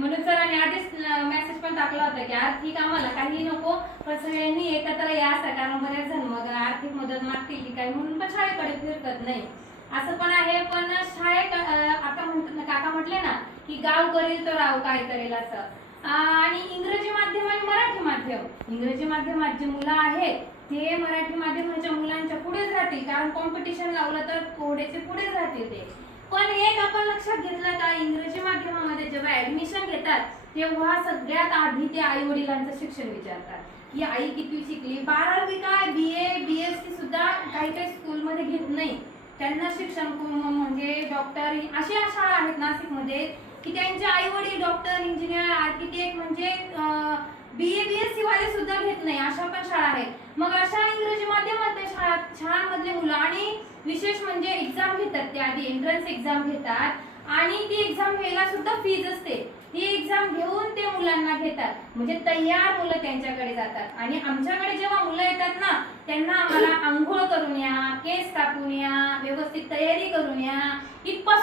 म्हणून सरांनी आधीच मेसेज पण टाकला होता की आर्थिक आम्हाला काही नको पण सगळ्यांनी एकत्र या असं कारण बऱ्याच जण मग आर्थिक मदत मागतील की काही म्हणून पण शाळेकडे फिरकत नाही. असं पण आहे पण शाळे आता म्हणतात काका म्हटले ना की गाव करेल तर राव काय करेल असं. आणि इंग्रजी माध्यम आणि मराठी माध्यम. इंग्रजी माध्यमात जी मुलं आहेत ते मराठी माध्यमाच्या मुलांच्या पुढेच राहतील. कारण कॉम्पिटिशन लावलं तर पुढेचे पुढेच राहतील ते. पण एक आपण लक्षात घेतलं का इंग्रजी माध्यमामध्ये जेव्हा ऍडमिशन घेतात तेव्हा सगळ्यात आधी ते आई वडिलांचं शिक्षण विचारतात. की आई किती शिकली? बारावी काय? बी ए बी एस सी सुद्धा काही काही स्कूलमध्ये घेत नाही. त्यांना शिक्षण म्हणजे डॉक्टर अशा शाळा आहेत नाशिकमध्ये की त्यांचे आई वडील डॉक्टर इंजिनियर आर्किटेक्ट म्हणजे बी ए बी एस सी वाले सुद्धा घेत नाही. अशा पण शाळा आहेत. मग अशा इंग्रजी माध्यमातल्या शाळा शाळांमधले मुलं आणि विशेष म्हणजे एक्झाम घेतात. ते आधी एंट्रन्स एक्झाम घेतात आणि ती एक्झाम घ्यायला सुद्धा फीज असते. ती एक्झाम घेऊन ते मुलांना घेतात. म्हणजे तयार मुलं त्यांच्याकडे जातात. आणि आमच्याकडे जेव्हा मुलं येतात ना त्यांना आम्हाला आंघोळ करून या केस कापून या व्यवस्थित तयारी करून या.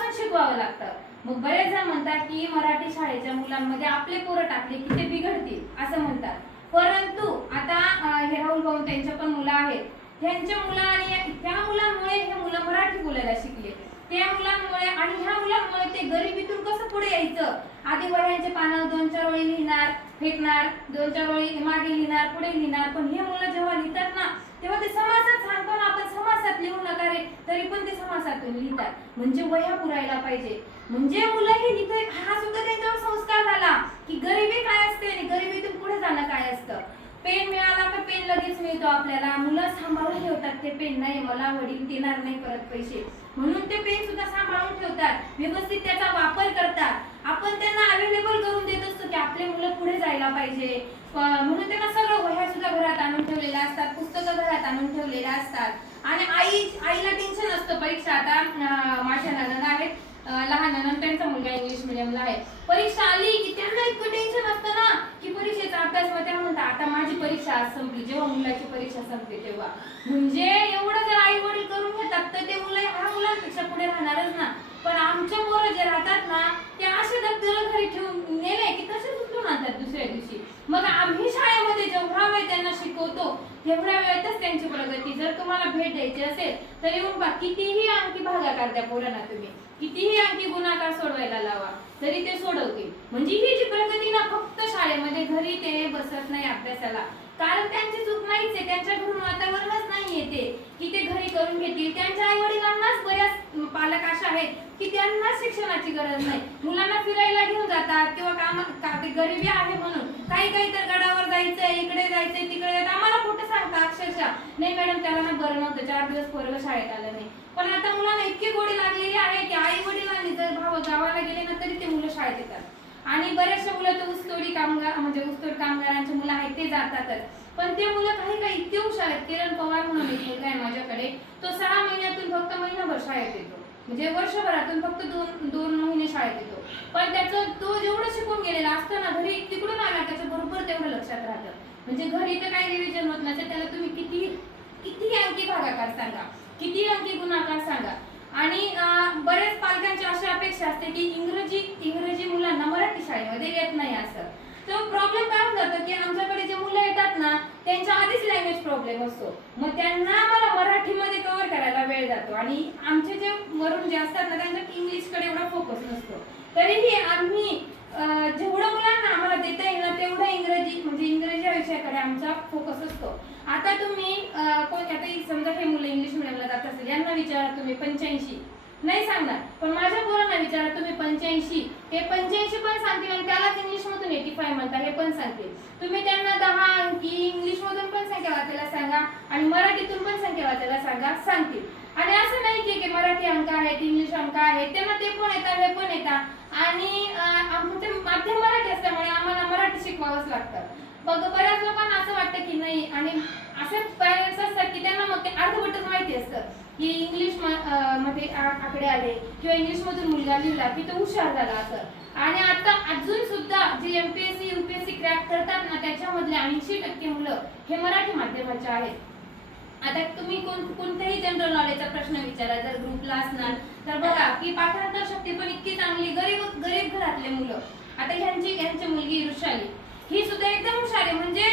इथपासून शिकवावं लागतं. मग बरेच जण म्हणतात की मराठी शाळेच्या मुलांमध्ये आपले पोरं टाकले की ते बिघडतील असं म्हणतात. परंतु आता हे राहुल भाऊ त्यांच्या पण मुलं आहेत. त्यांच्या मुलांनी त्या मुलांमुळे हे मुलं मराठी बोलायला शिकले. त्या मुलांमुळे आणि ह्या मुलांमुळे ते गरिबीतून कसं पुढे यायचं? आधी वह्यांचे पानं दोन चार ओळी लिहिणार फेकणार दोन चार ओळी मागे लिहिणार पुढे लिहिणार पण हे मुलं जेव्हा लिहितात ना तेव्हा ते समासात सांगतो ना आपण समासात लिहू नका रे तरी पण ते समासातून लिहितात. म्हणजे वया पुरायला पाहिजे. म्हणजे मुलं हे हा सुद्धा त्यांच्यावर संस्कार झाला की गरिबी काय असते आणि गरिबीतून पुढे जाणं काय असतं? पेन मिळाला का पेन लगेच मिळतो आपल्याला. मुलं सांभाळून ठेवतात ते पेन. नाही मला वडील देणार नाही परत पैसे. म्हणून ते पेन सुद्धा सांभाळून ठेवतात. व्यवस्थित त्याचा वापर करतात. आपण त्यांना अवेलेबल करून देत असतो की आपले मुलं पुढे जायला पाहिजे. म्हणून त्यांना सगळं वह्या सुद्धा घरात आणून ठेवलेल्या असतात पुस्तकं घरात आणून ठेवलेल्या असतात. आणि आई आईला टेन्शन असतं परीक्षा आता माझ्या ननद आहेत. लहान ननद त्यांचा मुलगा इंग्लिश मिडियमला आहे. परीक्षा आली की त्यांना इतकं टेन्शन असतं ना की परीक्षेचा अभ्यास मग त्या म्हणतात आता माझी परीक्षा संपली जेव्हा मुलाची परीक्षा संपली तेव्हा. म्हणजे एवढं जर आई वडील करून घेतात तर ते मुलं ह्या मुलांपेक्षा पुढे राहणारच ना पण आमच्या पोरं जे राहतात ना ते असे घरी ठेवून नेलंय की तसेच उचलून आणतात दुसऱ्या दिवशी. मग आम्ही शाळेमध्ये जेवढा वेळ त्यांना शिकवतो तेवढ्या वेळेतच त्यांची प्रगती. जर तुम्हाला भेट द्यायची असेल तर येऊन बा कितीही अंकी भागाकार द्या पोरांना तुम्ही. कितीही अंकी गुणाकार सोडवायला लावा तरी ते सोडवतील. म्हणजे ही जी प्रगती ना फक्त शाळेमध्ये घरी ते बसत नाही अभ्यासाला. कारण त्यांची चूक नाहीच आहे. त्यांच्या घरून वातावरणच नाही येते की ते घरी करून घेतील. त्यांच्या आई वडिलांनाच बऱ्याच पालक अशा आहेत की त्यांना शिक्षणाची गरज नाही. मुलांना फिरायला घेऊन जातात किंवा काम का ते गरिबी आहे म्हणून. काही काही तर गडावर जायचंय इकडे जायचंय तिकडे जायचं आम्हाला कुठं सांगता अक्षरशः. नाही मॅडम त्याला ना बरं नव्हतं. चार दिवस पोरग शाळेत आलं नाही. पण आता मुलांना इतकी गोडी लागलेली आहे की आई वडिलांनी जर भाव गावाला गेले ना तरी ते मुलं शाळेत येतात. आणि बऱ्याचशा मुलं तर ऊसतोडी कामगार म्हणजे ऊसतोड कामगारांचे मुलं आहेत ते जातातच. पण ते मुलं काही काही इतके हुशार आहेत. किरण पवार म्हणून एक मुलगा आहे माझ्याकडे. तो सहा महिन्यातून फक्त महिनाभर शाळेत येतो. म्हणजे वर्षभरातून फक्त दोन दोन महिने शाळेत येतो. पण त्याचं तो जेवढं शिकून गेलेला असताना घरी तिकडून आला त्याचं बरोबर तेवढं लक्षात राहतं. म्हणजे घरी तर काही रिव्हिजन होत नसेल त्याला तुम्ही किती किती अंकी भागाकार सांगा. किती अंकी गुणाकार सांगा. आणि बऱ्याच बरेच पालकांची अशी अपेक्षा असते की इंग्रजी इंग्रजी मुलांना मराठी शाळेमध्ये येत नाही असं. तर प्रॉब्लेम काय होऊन की आमच्याकडे जे मुलं येतात ना त्यांच्या आधीच लँग्वेज प्रॉब्लेम असतो. मग त्यांना आम्हाला मराठीमध्ये कव्हर करायला वेळ जातो. आणि आमचे जे वरून जे असतात ना त्यांच्या इंग्लिशकडे एवढा फोकस नसतो. तरीही आम्ही जेवढं मुलांना आम्हाला देता येईल ना तेवढं इंग्रजी म्हणजे इंग्रजी या विषयाकडे आमचा फोकस असतो. आता तुम्ही कोण आता समजा हे मुलं इंग्लिश मिडियमला जात असेल यांना विचारा तुम्ही पंच्याऐंशी. नाही सांगणार. पण माझ्या पोरांना विचारा तुम्ही पंच्याऐंशी. ते पंच्याऐंशी पण सांगतील आणि त्यालाच इंग्लिश मधून एटी फाय म्हणता हे पण सांगतील. तुम्ही त्यांना दहा अंकी इंग्लिश मधून पण संख्या वाचायला सांगा आणि मराठीतून पण संख्या वाचायला सांगा सांगतील. आणि असं नाही की की मराठी अंक आहेत इंग्लिश अंक आहेत त्यांना ते पण येतात हे पण येतात. आणि आमचे माध्यम मराठी असल्यामुळे आम्हाला मराठी शिकवावंच लागतं. बघ बऱ्याच लोकांना असं वाटतं की नाही आणि असे पॅरेंट्स असतात की त्यांना मग ते अर्धवटच माहिती असतं. की इंग्लिशमध्ये आकडे आले. किंवा इंग्लिश मधून मुलगा लिहिला की तो हुशार झाला असं. आणि आता अजून सुद्धा जे एमपीएससी युपीएससी क्रॅक करतात ना त्याच्यामधले ऐंशी टक्के मुलं हे मराठी माध्यमाचे आहेत. आता तुम्ही कोण कोणत्याही जनरल नॉलेजचा प्रश्न विचारा. जर ग्रुपला असणार तर बघा की पाठांतर शक्ती पण इतकी चांगली गरीब गरीब घरातले मुलं. आता ह्यांची ह्यांची मुलगी वृषाली ही सुद्धा एकदम हुशार आहे. म्हणजे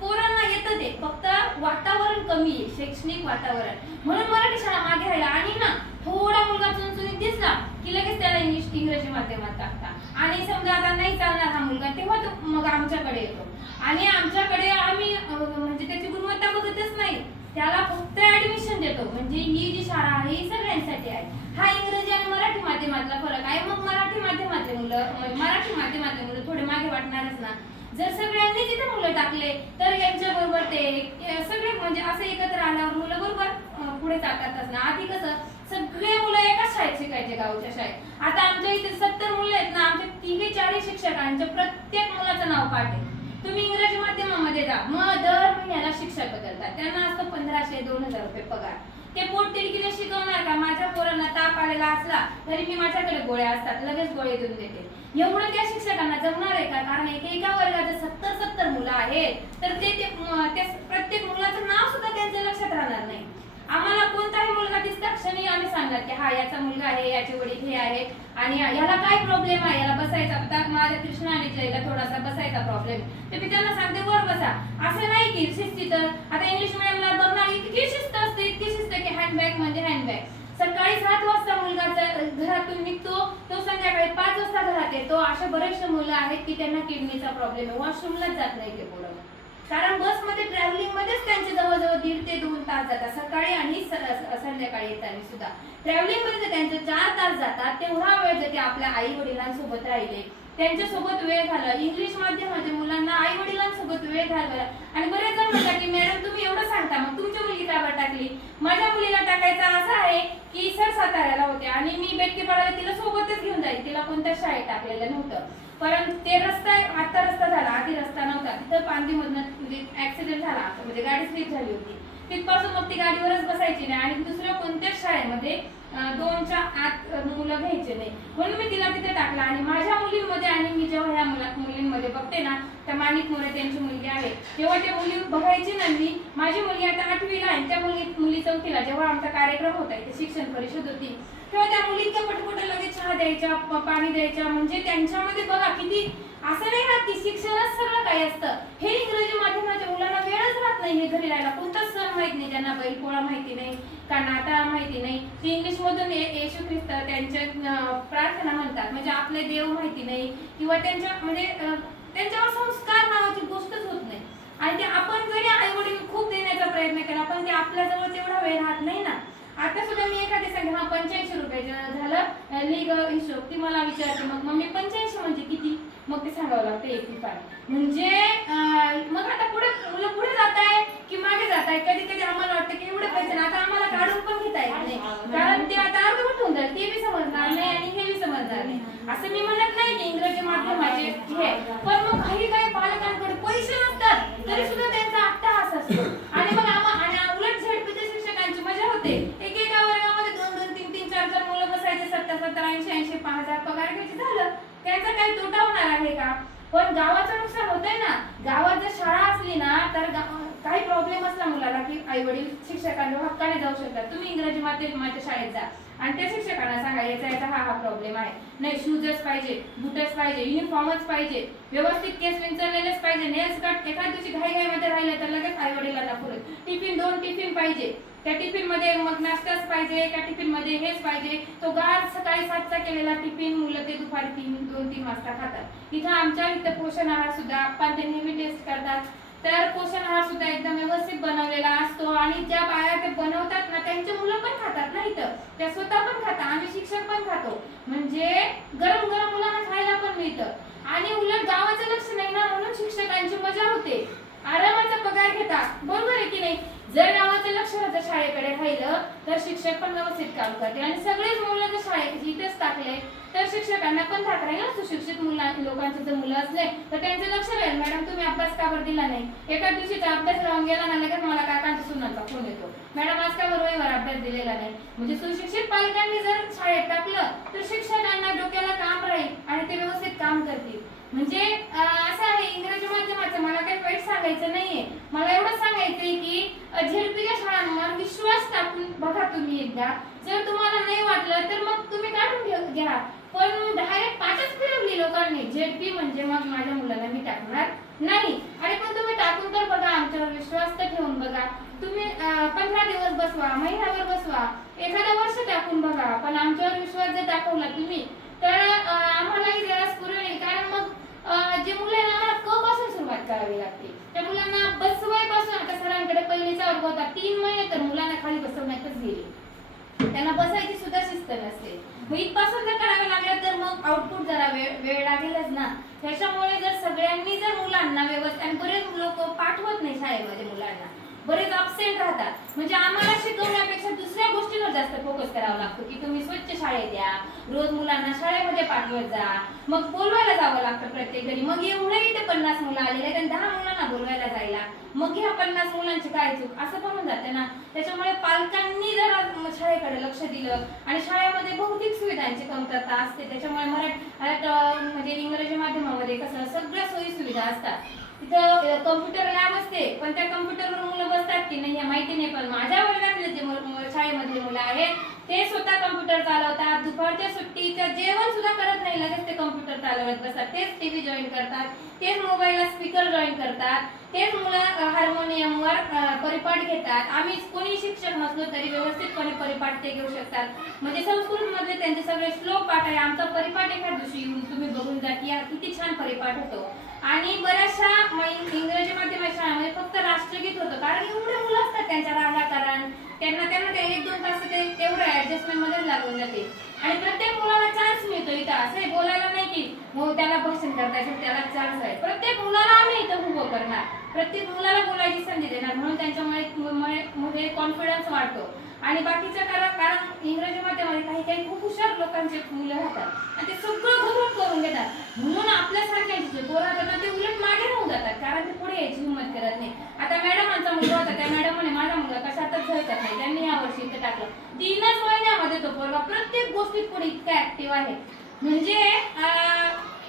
पोरांना येतं ते. फक्त वातावरण कमी आहे शैक्षणिक वातावरण. म्हणून मराठी शाळा मागे राहिला आणि ना थोडा मुलगा चुनचुनीत दिसला की लगेच त्याला इंग्लिश इंग्रजी माध्यमात टाकता. आणि समजा आता नाही चालणार हा मुलगा तेव्हा तो मग आमच्याकडे येतो. आणि आमच्याकडे आम्ही म्हणजे त्याची गुणवत्ता बघतच नाही. त्याला फक्त ऍडमिशन देतो. म्हणजे ही जी शाळा आहे ही सगळ्यांसाठी आहे. हा इंग्रजी आणि मराठी माध्यमातला फरक आहे. मग मराठी माध्यमातले मुलं मराठी माध्यमातले मुलं थोडे मागे वाटणारच ना. जर सगळ्यांनी तिथे मुलं टाकले तर यांच्या बरोबर ते सगळे म्हणजे असं एकत्र आल्यावर मुलं बरोबर पुढे जातातच ना. आधी कसं सगळे मुलं एकाच शाळेत शिकायचे गावच्या शाळेत. आता आमच्या इथे सत्तर मुलं आहेत ना आमच्या तिघे चारही शिक्षकांच्या प्रत्येक मुलाचं नाव पाठ तुम्ही इंग्रजी माध्यमामध्ये जा. मग दर महिन्याला शिक्षक बदलतात. त्यांना असतं पंधराशे दोन हजार रुपये पगार. ते पोट तिडकीने शिकवणार का? माझ्या पोरांना ताप आलेला असला तरी मी माझ्याकडे गोळ्या असतात लगेच गोळे देऊन देते. एवढं त्या शिक्षकांना जमणार आहे का? कारण एक एका वर्गाचे सत्तर सत्तर मुलं आहेत तर ते ते त्या प्रत्येक मुलाचं नाव सुद्धा त्यांच्या लक्षात राहणार नाही. आम्हाला कोणताही मुलगा दिसता क्षणी आम्ही सांगणार की हा याचा मुलगा आहे याचे वडील हे आहे आणि याला काय प्रॉब्लेम आहे? याला बसायचा माझ्या कृष्णा आणि जयला थोडासा बसायचा प्रॉब्लेम तर मी त्यांना सांगते वर बसा. असं नाही की शिस्ती तर आता इंग्लिश मिडियमला बघणार इतकी शिस्त असते. हँडबॅग म्हणजे हँडबॅग सकाळी सात वाजता मुलगा घरातून निघतो तो संध्याकाळी पाच वाजता घरात येतो. अशा बरेचसे मुलं आहेत की त्यांना किडनीचा प्रॉब्लेम आहे. वॉशरूमलाच जात नाही ते पोरं. कारण बसमध्ये ट्रॅव्हलिंग मध्येच त्यांचे जवळजवळ दीड ते दोन तास जातात. सकाळी आणि संध्याकाळी येताना सुद्धा. ट्रॅव्हलिंगमध्ये त्यांचे चार तास जातात तेवढा वेळ जर ते आपल्या आई वडिलांसोबत राहिले त्यांच्यासोबत वेळ घालवा. इंग्लिश माध्यमाच्या मुलांना आई वडिलांसोबत वेळ घालवा. आणि बरेच जण म्हणतात की मॅडम तुम्ही एवढं सांगता मग तुमची मुलगी का बरं टाकली? माझ्या मुलीला टाकायचा असा आहे की सर साताऱ्याला होते. आणि मी बेटकीपाडाला तिला सोबतच घेऊन जाईल. तिला कोणत्या शाळेत टाकलेलं नव्हतं. परंतु ते रस्ता आता रस्ता झाला. आधी रस्ता नव्हता. तिथं पांदीमधनं म्हणजे ऍक्सिडेंट झाला. म्हणजे गाडी स्लिप झाली होती. तिथपासून मग ती गाडीवरच बसायची नाही आणि दुसऱ्या कोणत्याच शाळेमध्ये दोनच्या आत मुलं घ्यायचे नाही. म्हणून मी तिला तिथे टाकला आणि माझ्या मुलींमध्ये आणि मध्ये बघते ना त्या माणिक मोरे त्यांची मुलगी आहे. तेव्हा त्या मुली बघायची ना मी माझी मुलगी आता आठवीला आहे त्या मुलगी मुली चौथीला जेव्हा आमचा कार्यक्रम होता इथे शिक्षण परिषद होती तेव्हा त्या मुलींच्या पटपट लगेच चहा द्यायच्या पाणी द्यायच्या म्हणजे त्यांच्यामध्ये बघा किती असं नाही राहत की शिक्षणच सगळं काय असतं. हे इंग्रजी माध्यमाच्या मुलांना वेळच राहत नाही हे घरी राहायला. कोणताच सर माहीत नाही त्यांना बैलपोळा माहिती नाही कारण आता माहिती नाही. ते इंग्लिश मधून ये- येशू ख्रिस्त त्यांच्या प्रार्थना म्हणतात. म्हणजे आपले देव माहिती नाही. किंवा त्यांच्या म्हणजे त्यांच्यावर संस्कार नावाची गोष्टच होत नाही. आणि ते आपण जरी आई वडील खूप देण्याचा प्रयत्न केला पण ते आपल्याजवळ तेवढा वेळ राहत नाही ना. आता सुद्धा मी एखादी सांगेन हा पंच्याऐंशी रुपये झालं लीग हिशोब. ती मला विचारते मग मम्मी पंच्याऐंशी म्हणजे किती? मग ते सांगावं लागतं एटी फाय म्हणजे मग आता पुढे मुलं पुढे जात आहे की मागे जात आहे कधी कधी आम्हाला वाटतं की एवढं पैसे ना आता आम्हाला काढून पण घेता येत नाही. कारण ते आता अर्धवट होऊन जाईल. ते बी समजणार नाही आणि हे बी समजणार नाही. असं मी म्हणत नाही की इंग्रजी माध्यमाचे हे. पण मग काही काही पालकांकडे पैसे नसतात. तरी सुद्धा त्यांचा अट्टहास असतो. आणि मग आम्हा आणि उलट झेडपीच्या शिक्षकांची मजा होते. एक एका वर्गामध्ये दोन दोन तीन तीन चार चार मुलं बसायचे. सत्तर सत्तर ऐंशी ऐंशी पाच हजार पगार घ्यायचे. झालं. त्याचा काही तोटा होणार आहे का? पण गावाचं नुकसान होतंय ना. गावात जर शाळा असली ना तर काही प्रॉब्लेम असला मुलाला की आई वडील शिक्षकांना हक्काने जाऊ शकतात. तुम्ही इंग्रजी माध्यमाच्या शाळेत जा. आणि त्या शिक्षकांना सांगा याचा याचा हा हा प्रॉब्लेम आहे. नाही शूजच पाहिजे बुटच पाहिजे युनिफॉर्मच पाहिजे व्यवस्थित केस विंचरलेलेच पाहिजे नेल्स कट एखाद दिवशी घाई घाईमध्ये राहिले तर लगेच आई वडिलांना पुरेल टिफिन दोन टिफिन पाहिजे. त्या टिफिनमध्ये मग नाश्ताच पाहिजे त्या टिफिनमध्ये हेच पाहिजे. तो गार सकाळी सातचा केलेला टिफिन मुलं ते दुपारी तीन दोन तीन वाजता खातात. इथं आमच्या इथं पोषण आहार सुद्धा आपण ते नेहमी टेस्ट करतात. तर पोषण आहार सुद्धा एकदम व्यवस्थित बनवलेला असतो आणि ज्या बाया ते बनवतात ना त्यांचे मुलं पण खातात ना इथं. त्या स्वतः पण खातात आम्ही शिक्षक पण खातो. म्हणजे गरम गरम मुलांना खायला पण मिळतं. आणि उलट गावाचं लक्ष नाही ना म्हणून शिक्षकांची मजा होते. आरामाचा पगार घेतात. बरोबर आहे की नाही? जर गावाचं लक्ष राहतं शाळेकडे राहिलं तर शिक्षक पण व्यवस्थित काम करते. आणि सगळेच मुलं जर शाळेत इथेच टाकले तर शिक्षकांना पण ठाक राहील ना. सुशिक्षित मुला लोकांचे जर मुलं असले तर त्यांचं लक्ष राहील. मॅडम तुम्ही अभ्यास का बरं दिला नाही? एका दिवशीचा अभ्यास राहून गेला ना लगेच मला काकांच्या सुनांचा फोन येतो. मॅडम आज का बरोबर अभ्यास दिलेला नाही? म्हणजे सुशिक्षित पालकांनी जर शाळेत टाकलं तर शिक्षकांना डोक्याला काम राहील आणि ते व्यवस्थित काम करतील. म्हणजे असं आहे इंग्रजी माध्यमाचं मला काही वाईट सांगायचं नाहीये. मला एवढं सांगायचंय की झेडपीच्या शाळांवर विश्वास टाकून बघा तुम्ही एकदा. जर तुम्हाला नाही वाटलं तर मग तुम्ही काढून घ्या. पण डायरेक्ट पाठच फिरवली लोकांनी. झेडपी म्हणजे मग माझ्या मुलाला मी टाकणार नाही. आणि पण तुम्ही टाकून तर बघा आमच्यावर विश्वास तर ठेवून बघा. तुम्ही पंधरा दिवस बसवा महिन्यावर बसवा. एखादं वर्ष टाकून बघा. पण आमच्यावर विश्वास जर दाखवला तुम्ही तर आम्हालाही जरा स्फुरण येईल कारण मग जे मुलं आहे ना आम्हाला क पासून सुरुवात करावी लागते. त्या मुलांना बसवायपासून आता सरांकडे पहिलीचा वर्ग होता तीन महिने तर मुलांना खाली बसवण्यातच गेले. त्यांना बसायची सुद्धा शिस्त नसते. मग इथपासून जर करावं लागलं तर मग आउटपुट जरा वेळ वेळ लागेलच ना. त्याच्यामुळे जर सगळ्यांनी जर मुलांना व्यवस्थित आणि बरेच लोक पाठवत नाही शाळेमध्ये मुलांना बरेच अबसेंट राहतात. म्हणजे आम्हाला शिकवण्यापेक्षा दुसऱ्या गोष्टीवर जास्त फोकस करावा लागतो की तुम्ही स्वच्छ शाळेत या रोज मुलांना शाळेमध्ये पाठवत जा मग बोलवायला जावं लागतं प्रत्येक घरी. मग एवढे इथे पन्नास मुलं आलेले आहेत आणि दहा मुलांना बोलवायला जायला. मग ह्या पन्नास मुलांची काय चूक? असं पण होऊन जाते ना. त्याच्यामुळे पालकांनी जर शाळेकडे लक्ष दिलं आणि शाळेमध्ये भौतिक सुविधांची कमतरता असते. त्याच्यामुळे मराठी म्हणजे इंग्रजी माध्यमामध्ये कसं सगळ्या सोयी सुविधा असतात. तिथं कम्प्युटर लॅब असते. पण त्या कम्प्युटरवर मुलं बसतात की नाही हे माहिती नाही. पण माझ्या वर्गातले जे शाळेमधले मुलं आहेत ते स्वतः कम्प्युटर चालवतात. दुपारच्या सुट्टीचं जेवण सुद्धा करत नाही. लगेच ते कम्प्युटर चालवत बसतात. तेच टीव्ही जॉईन करतात. तेच मोबाईलला स्पीकर जॉईन करतात. तेच मुलं हार्मोनियमवर परिपाठ घेतात. आम्ही कोणी शिक्षक नसलो तरी व्यवस्थितपणे परिपाठ ते घेऊ शकतात. म्हणजे संस्कृतमधले त्यांचे सगळे श्लोक पाठ आहे. आमचा परिपाठ एखाद दिवशी येऊन तुम्ही बघून जा की किती छान परिपाठ होतो. आणि बऱ्याचशा इंग्रजी माध्यमाच्या शाळेमध्ये फक्त राष्ट्रगीत होतं. कारण एवढे मुलं असतात त्यांच्या रांगाकारण त्यांना त्यांना ते एक दोन तास ते तेवढं ऍडजस्टमेंटमध्ये लागून जाते. आणि प्रत्येक मुलाला चान्स मिळतो इथं. असं बोलायला नाही की मग त्याला भाषण करता हो, त्याला चान्स आहे. प्रत्येक मुलाला आम्ही इथं उभं करणार. प्रत्येक मुलाला बोलायची संधी देणार. म्हणून त्यांच्यामुळे म- कॉन्फिडन्स वाढतो. आणि बाकीचं कारण कारण इंग्रजी माध्यमामध्ये काही काही खूप हुशार लोकांचे मुलं राहतात. आणि ते सगळं घरून करून घेतात. म्हणून आपल्यासारख्या जे पोरं राहतात ते उलट मागे राहून जातात. कारण ते पुढे यायची हिंमत करत नाही. आता मॅडमांचा मुलगा होता त्या मॅडम माझा मुलगा कशातच झळकत नाही. त्यांनी या वर्षी इथं टाकलं. तीनच महिन्यामध्ये तो पोरगा प्रत्येक गोष्टीत पुढे इतका ऍक्टिव्ह आहे. म्हणजे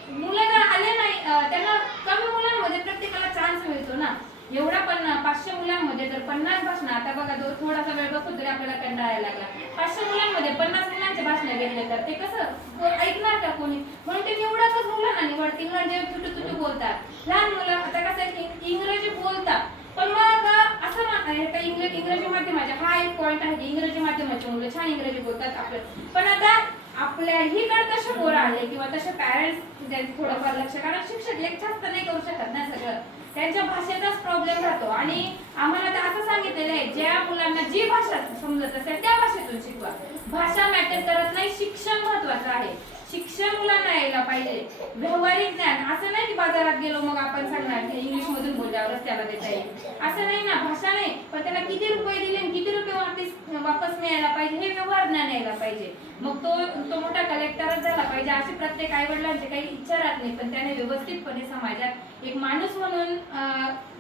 मुलं जर आले नाही. त्यांना कमी मुलांमध्ये प्रत्येकाला चान्स मिळतो ना. एवढा पण पाचशे मुलांमध्ये जर पन्नास भाषण आता बघा जो थोडासा वेळ बघतो तरी आपल्याला कंटाळायला लागला. पाचशे मुलांमध्ये पन्नास मुलांचे भाषण घेतले तर ते कसं? ऐकणार का कोणी? म्हणून ते निवडतच मुलांना निवडते इंग्रजी जे तुटू तुटू बोलतात. लहान मुलं आता कसं आहे की इंग्रजी बोलतात. पण मग असं मा- इंग्रजी इंग्रजी माध्यमाच्या हा एक पॉईंट आहे की इंग्रजी माध्यमाचे मुलं छान इंग्रजी बोलतात आपलं. पण आता आपल्याही कडे तसे पोरं आले किंवा तसे पॅरेंट्स म्हणजे त्यांचं थोडंफार लक्ष कारण शिक्षक लेक्चर्स तर नाही करू शकत ना सगळं. त्यांच्या भाषेचाच प्रॉब्लेम राहतो. आणि आम्हाला तर असं सांगितलेलं आहे ज्या मुलांना जी भाषा समजत असेल त्या भाषेतून शिकवा. भाषा मॅटर करत नाही शिक्षण महत्वाचं आहे. शिक्षण मुलांना यायला पाहिजे. व्यावहारिक ज्ञान. असं नाही की बाजारात गेलो मग आपण सांगणार की इंग्लिश मधून बोलल्यावरच त्याला देता येईल. असं नाही ना भाषा नाही. पण त्याला किती रुपये दिले आणि किती रुपये वापस वापस मिळायला पाहिजे हे व्यवहार ज्ञान यायला पाहिजे. मग तो तो मोठा कलेक्टरच झाला पाहिजे. असे प्रत्येक आई वडिलांचे काही इच्छा राहत नाही पण त्याने व्यवस्थितपणे समाजात एक माणूस म्हणून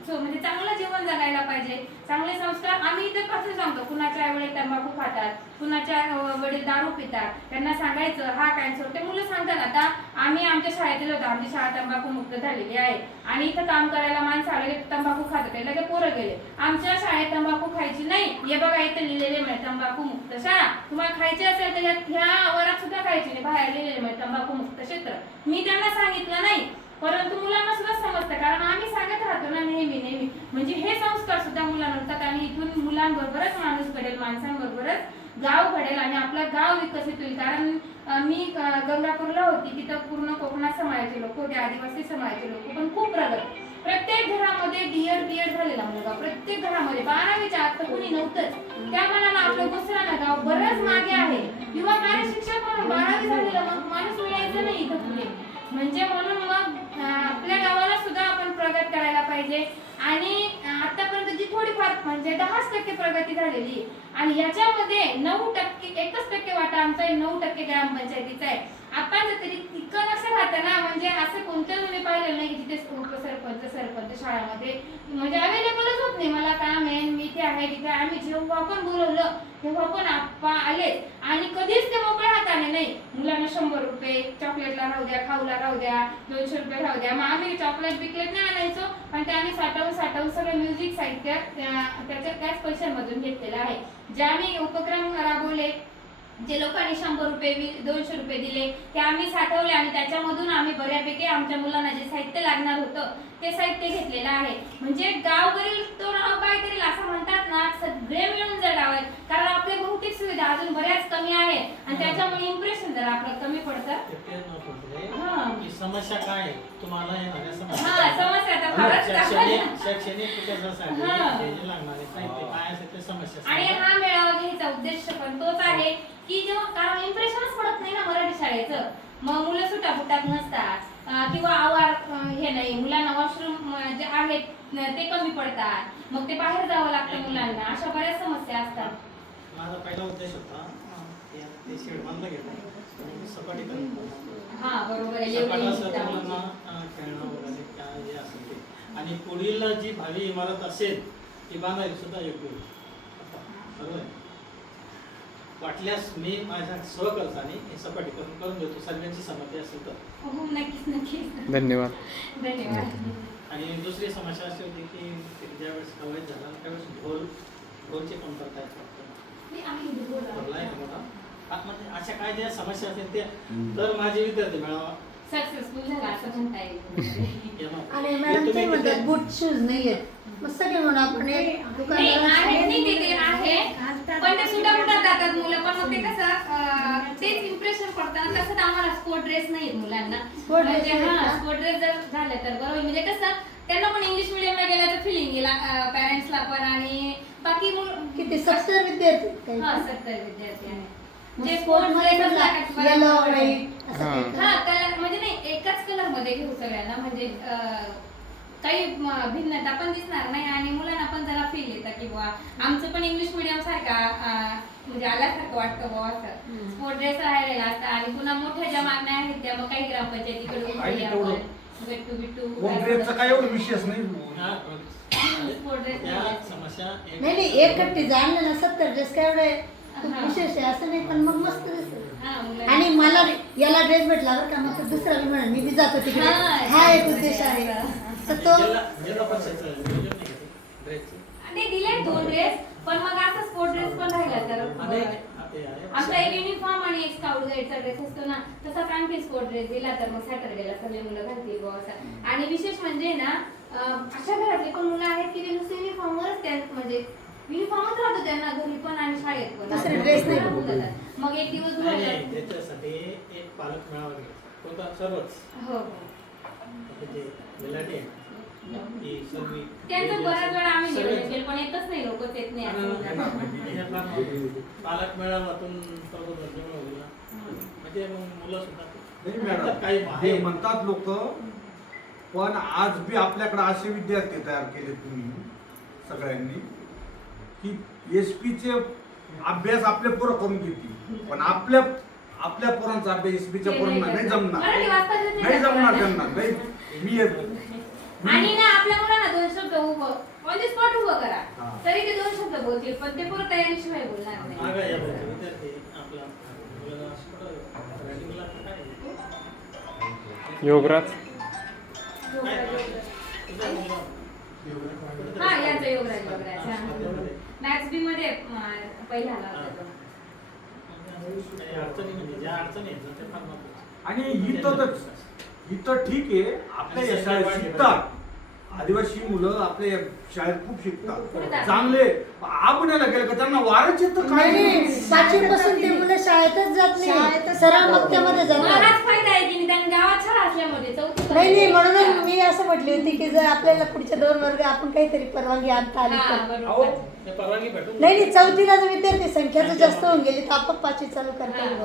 सो म्हणजे चांगलं जगायला पाहिजे. चांगले संस्कार आम्ही इथे कसं सांगतो. कुणाच्या आई वडील तंबाखू खातात कुणाच्या वडील दारू पितात त्यांना सांगायचं हा कॅन्सर ते मुलं सांगतात आता आम्ही आमच्या शाळेतील होतो. आमची शाळा तंबाखू मुक्त झालेली आहे. आणि इथं काम करायला माणसं आले तंबाखू खात होते लगे पोरं गेले. आमच्या शाळेत तंबाखू खायची नाही. हे बघा इथे लिहिलेले म्हणजे तंबाखू मुक्त शाळा. तुम्हाला खायची असेल तर ह्या- वरात सुद्धा खायची नाही. बाहेर लिहिलेले म्हणजे तंबाखू मुक्त क्षेत्र. मी त्यांना सांगितलं नाही. परंतु मुलांना सुद्धा समजतं कारण आम्ही सांगत राहतो ना नेहमी नेहमी. म्हणजे हे संस्कार सुद्धा मुलांना होतात आणि इथून मुलांबरोबरच माणूस घडेल माणसांबरोबरच गाव घडेल आणि आपला गाव विकसित होईल. कारण मी गंगापूरला होती तिथं पूर्ण कोकणात समाजाचे लोक होते आदिवासी समाजाचे लोक पण खूप प्रगत. प्रत्येक घरामध्ये डिअर बीएड झालेला मुलगा प्रत्येक घरामध्ये. बारावीच्या आत तर कोणी नव्हतंच. त्या मनाला आपलं दुसरा गाव बरंच मागे आहे. किंवा काय शिक्षक म्हणून बारावी झालेला मग माणूस मिळायचं नाही इथं पुढे. म्हणजे म्हणून मग आपल्या गावाला सुद्धा आपण प्रगत करायला पाहिजे. आणि आतापर्यंत जी थोडीफार म्हणजे दहाच टक्के प्रगती झालेली आणि याच्यामध्ये नऊ टक्के एकच टक्के वाटा आमचा आहे नऊ टक्के ग्रामपंचायतीचा आहे. आपण जर तरी इतकं असं राहतं ना म्हणजे असं कोणत्या मी पाहिलेलं नाही की जिथे उपसरपंच होते शाळेमध्ये. म्हणजे अवेलेबलच होत नाही. मला काम आहे मी इथे आहे तिथे आम्ही जेव्हा पण बोलवलं तेव्हा पण आप्पा आले आणि कधीच ते मोकळ्या हाताने नाही. मुलांना शंभर रुपये चॉकलेटला राहू द्या खाऊला राहू द्या दोनशे रुपये राहू द्या. मग आम्ही चॉकलेट बिकलेट नाही आणायचो. पण ते आम्ही साठवून साठवून सगळं म्युझिक साहित्य त्याच्या त्याच पैशांमधून घेतलेलं आहे. ज्या मी उपक्रम राबवले जे लोकांनी शंभर रुपये दोनशे रुपये दिले ते आम्ही साठवले आणि त्याच्यामधून आम्ही बऱ्यापैकी आमच्या मुलांना जे साहित्य लागणार होतं ते साहित्य घेतलेलं आहे. म्हणजे गाव करील तो नाव काय करेल असं म्हणतात ना सगळे मिळून जर गाव आहे कारण बहुतेक सुविधा अजून बऱ्याच कमी आहे आणि त्याच्यामुळे इम्प्रेशन जर आपलं कमी पडतं. हा. की समस्या काय आहे? तुम्हाला येणाऱ्या हा समस्या समस्या आता फारच शैक्षणिक शैक्षणिक विकासासाठी हा. जे जे लागणारे साहित्य काय असेल ते समस्या आणि सांगा. हा मेळावा घ्यायचा उद्देश पण तोच आहे की जेव्हा कारण इम्प्रेशनच पडत नाही ना मराठी शाळेचं. मग मुलं सुटाफुटात नसतात. अं, किंवा आवार अं, हे नाही मुलांना वॉशरूम जे आहेत न- ते कमी पडतात. मग ते बाहेर जावं लागतं मुलांना. अशा बऱ्याच समस्या असतात. माझा पहिला उद्देश होता ते- ते शेड बांधलं गेलं आणि सपाटीकरण केलं. हा बरोबर आहे. सपाट मुलांना खेळणं वगैरे काय जे असेल ते. आणि पुढील जी भावी इमारत असेल ती बांधायला सुद्धा योग्य होईल. आता, बरोबर आहे? वाटल्यास मी माझ्या सहकर्ताने हे सपाटीकरण करून देतो. सर्वांची संमती असेल तर. हो नक्कीच नक्कीच. धन्यवाद. धन्यवाद. आणि दुसरी समस्या अशी होती की ते ज्यावेळेस कवायत झाला त्यावेळेस ढोल ढोलचे कमतरता आहेत. अशा काय ज्या समस्या असतील त्या तर माझे विद्यार्थी मेळावा. सक्सेसफुल झाला. असं म्हणता येईल. आणि हे मॅडम ते तुम्ही म्हणतात किती- बूट शूज नाहीयेत मग सगळे म्हणून आपण एक नाही आहेत दुकानदाराला नाही ते ते आहे. पण ते सुद्धा कुठं जातात मुलं. पण मग ते कसं तेच इम्प्रेशन पडतं तसंच आम्हाला स्पोर्ट ड्रेस नाहीत मुलांना. म्हणजे हा? स्पोर्ट ड्रेस जर झाले तर बरोबर. म्हणजे कसं त्यांना पण इंग्लिश मिडियमला गेल्याचं फिलिंग गेला पॅरेंट्सला पण आणि बाकी मुलं- किती सत्तर विद्यार्थी. हा सत्तर विद्यार्थी आहे जे sport स्पोर्टमध्ये ड्रेस कसला? yellow, white असं हा. काही का? हा कलर म्हणजे नाही एकाच कलरमध्ये घेऊ सगळ्यांना म्हणजे काही भिन्नता पण दिसणार नाही आणि मुलांना पण जरा फील येतं की बुवा आमचं पण इंग्लिश मिडियम सारखा म्हणजे आल्यासारखं वाटतं बुवा असं. स्पोर्ट ड्रेस राहिलेला असतं आणि पुन्हा मोठ्या ज्या मागण्या आहेत त्या मग काही ग्रामपंचायतीकडून. गट्टू बिट्टू काय एवढं विशेष नाही त्या समस्या एक- नाही नाही एक कट्टी जाणलं ना सत्तर ड्रेस काय एवढं खूप. विशेष आहे असं नाही पण मग मस्त दिसत हा, आणि मला याला ड्रेस भेटला बरं का मग तो दुसरा मी म्हणा मी बी जातो तिकडे हा, हा एक उद्देश आहे तर तो जिल्हा जिल्हा परिषदचं नियोजन नाही का ते? ड्रेसचं? ते दिले दोन ड्रेस पण मग असं स्पोर्ट ड्रेस पण राहिला तर आणि ते आहे. आपला एक युनिफॉर्म आणि एक स्काउट गाईडचा ड्रेस असतो ना तसाच आणखी स्पोर्ट ड्रेस दिला तर मग सॅटर्डेला सगळे मुलं घालतील बुवा असं आणि विशेष म्हणजे ना अशा घरातले पण मुलं आहेत की ते नुसते युनिफॉर्मवरच त्या म्हणजे युनिफॉर्मच राहतो त्यांना घरी पण आणि शाळेत पण. दुसरे dress नाही. जातात. मग एक दिवस नाही, नाही, धुवायला- त्याच्यासाठी एक पालक मेळावा घ्यायचा. कोणता सर्वच. हो. जे ती सर्व त्यांचं बऱ्याच वेळा आम्ही सगळेच. नियोजन केलं पण येतच नाही लोक येत नाही असं म्हणतात. याच्यातला पालक मेळाव्यातून म्हणजे मग मुलं सुद्धा नाही म्हणतात मॅडम काही म्हणतात लोक पण आज बी आपल्याकडे असे विद्यार्थी तयार केले तुम्ही सगळ्यांनी की एस चे अभ्यास आपले पोरं करून घेतील. पण आपल्या आपल्या पोरांचा अभ्यास एस च्या पोरांना नाही जमणार. नाही जमणार. त्यांना नाही. मी येत आणि ना आपल्या मुलांना दोन शब्द उभं ऑन द स्पॉट उभं करा. तरी ते दोन शब्द बोलतील पण ते पुरं तयारीशिवाय बोलणार नाही. मागं हा याचा योगराज योगराज. मॅथ्स बी मध्ये पहिला आला हा. होता म्हणजे. आणि इथं तर इथं ठीक आहे. आपल्या या शाळेत शिकतात. आदिवासी मुलं आपल्या या शाळेत खूप शिकतात. चांगले. आबुण्याला गेलं का त्यांना वारच येतं नाही काय नाही. पासून ते मुलं शाळेतच जात नाही. जातात. मक्त्यामध्ये जातात हाच फायदा आहे की नाही त्यांनी गावात शाळा असल्यामुळे चौथी नाही नाही म्हणूनच मी असं म्हटली होती की जर आपल्याला पुढचे दोन वर्ग आपण काहीतरी परवानगी आणता आली हा, तर. बरोबर. ते परवानगी भेटून नाही नाही चौथीला जर विद्यार्थी संख्या जर जास्त होऊन गेली तर आपण पाचवी चालू करता येईल.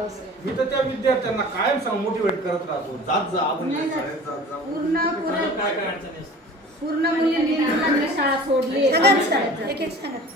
मी तर त्या विद्यार्थ्यांना कायम सांग मोटिवेट करत राहतो. जात जा आपण नाही, नाही. शाळेत जात जा. पूर्ण पूर्ण काय काय अडचणी असतात पूर्ण मुलींनी शाळा सोडली. एक एक सांगा.